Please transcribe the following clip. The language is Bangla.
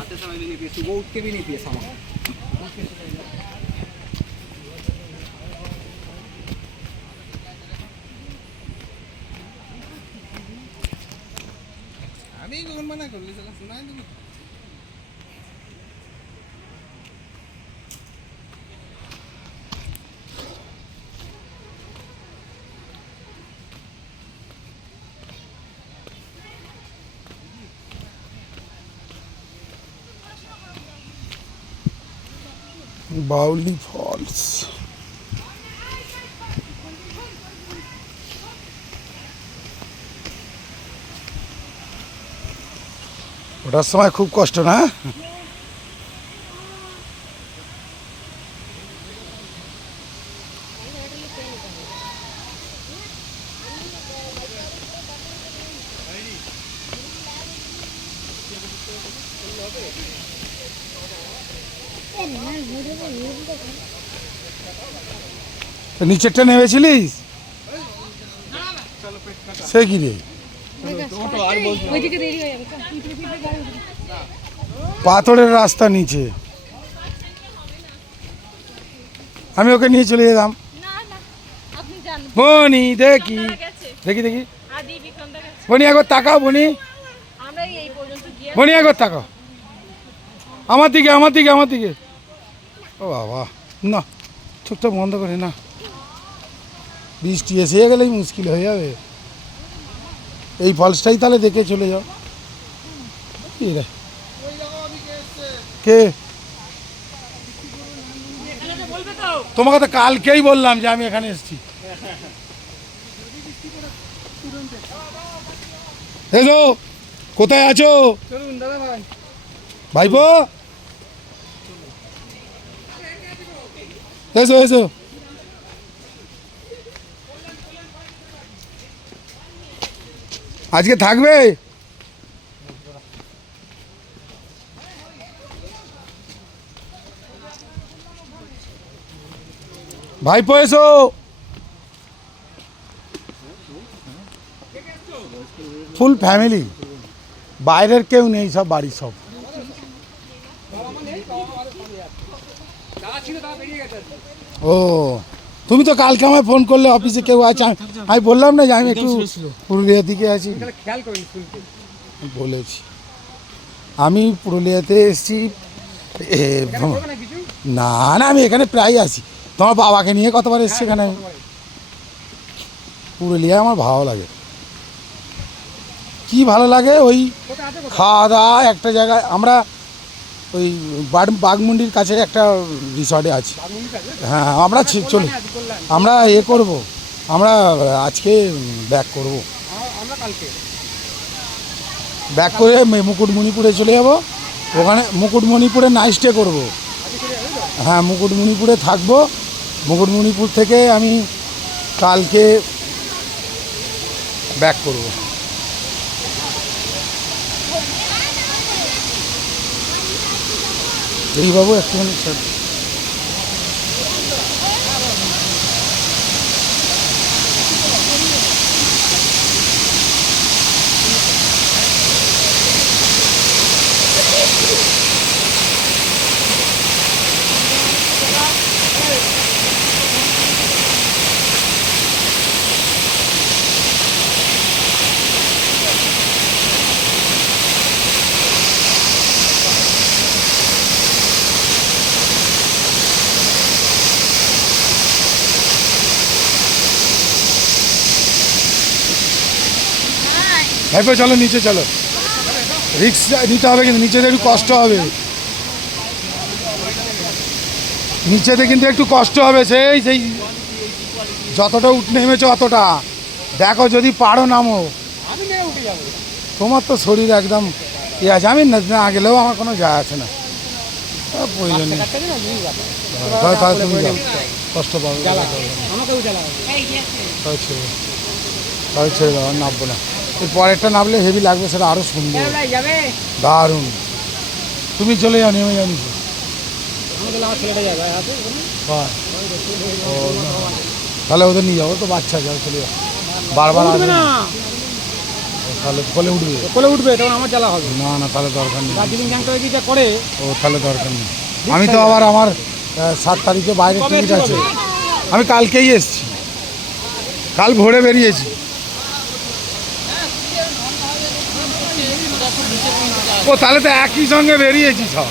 आते समय भी नहीं पिए, सुबह उठ के भी नहीं पिए सामान। अभी कौन मना कर ले, चला सुनाए तुम्हें। বাউলি ফলস ওটার সময় খুব কষ্ট না নিচেরটা নেমেছিলিস সে কি রে পাথরের রাস্তা নিচে আমি ওকে নিয়ে চলে যেতাম বনি দেখি দেখি দেখি বনি একবার তাকাও বনি বনি একবার তাকাও আমার দিকে আমার দিকে আমার দিকে ও বাবা না চোখটা বন্ধ করে না বৃষ্টি এসে গেলেই মুশকিল হয়ে যাবে এই ফলসটাই তাহলে দেখে চলে যাও কে তোমাকে তো কালকেই বললাম যে আমি এখানে এসেছি এসো কোথায় আছো ভাইপো এসো এসো আজকে থাকবে ভাইপো এসো ফুল ফ্যামিলি বাইরের কেউ নেই সব বাড়ির সব ও তুমি তো কালকে আমায় ফোন করলে অফিসে কেউ আছে আমি বললাম না যে আমি একটু পুরুলিয়ার দিকে আছি বলেছি আমি পুরুলিয়াতে এসেছি না না আমি এখানে প্রায় আসি তোমার বাবাকে নিয়ে কতবার এসছি এখানে পুরুলিয়া আমার ভালো লাগে কি ভালো লাগে ওই খাওয়া দাওয়া একটা জায়গায় আমরা ওই বাঘমুন্ডির কাছে একটা রিসর্টে আছি হ্যাঁ আমরা চলি আমরা করব আমরা আজকে ব্যাক করব ব্যাক করে মুকুটমণিপুরে চলে যাব ওখানে মুকুটমণিপুরে নাইট স্টে করবো হ্যাঁ মুকুটমণিপুরে থাকবো মুকুটমণিপুর থেকে আমি কালকে ব্যাক করব এই বাবু একটুখানি ভাইপো চলো নিচে চলো, রিক্স নিতে হবে কিন্তু নিচেতে একটু কষ্ট হবে, নিচেতে কিন্তু একটু কষ্ট হবে, সেই সেই যতটা নেমেছো অতটা দেখো, যদি পারো নামো। আমি নেমে উঠে যাবো। তোমার তো শরীর একদম ইয়ে আছে, আমি না গেলেও আমার কোনো যায় আছে না, প্রয়োজন নেই। কাটতে না জিনিস ব্যাপার। তাহলে তুমি যাও, কষ্ট পাবে, আমাকেও জ্বালা হবে। তাহলে ছেড়ে দাও, আর নামবো না। এর পরেরটা নামলে হেভি লাগবে, সেটা আরও সুন্দর যাবে। দারুণ। তুমি চলে যাও, নেমে যাও নিচে। আমার ছেলেটা যাবে হাতে। বাহ। ও না। তাহলে ওদের নিয়ে যাও, তো বাচ্চা যাও, চলে যাও, বারবার আসবে না। তাহলে কোলে উঠবে, কোলে উঠবে তখন আমার জ্বালা হবে। না না তাহলে দরকার নেই, দার্জিলিং জ্যাংটা যেটা করে। ও তাহলে দরকার নেই। আমি তো আবার আমার 7 তারিখে বাইরের টিকিট আছে, আমি কালকেই এসেছি, কাল ভোরে বেরিয়েছি। ও তাহলে তো একই সঙ্গে বেরিয়েছি সব।